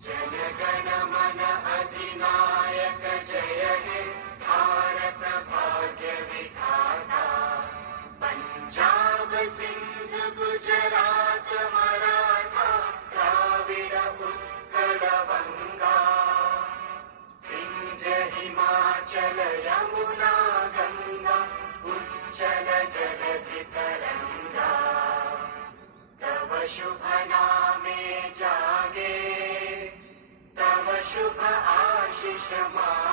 जनगण मन अधिनायक जय हे भारत भाग्य विधाता। पंजाब सिंध गुजरात मराठा द्राविड उत्कल बंगा। विंध्य हिमाचल यमुना गंगा उच्चल जलधि तरंगा। तव शुभ नामे जागे तव शुभ आशीष मा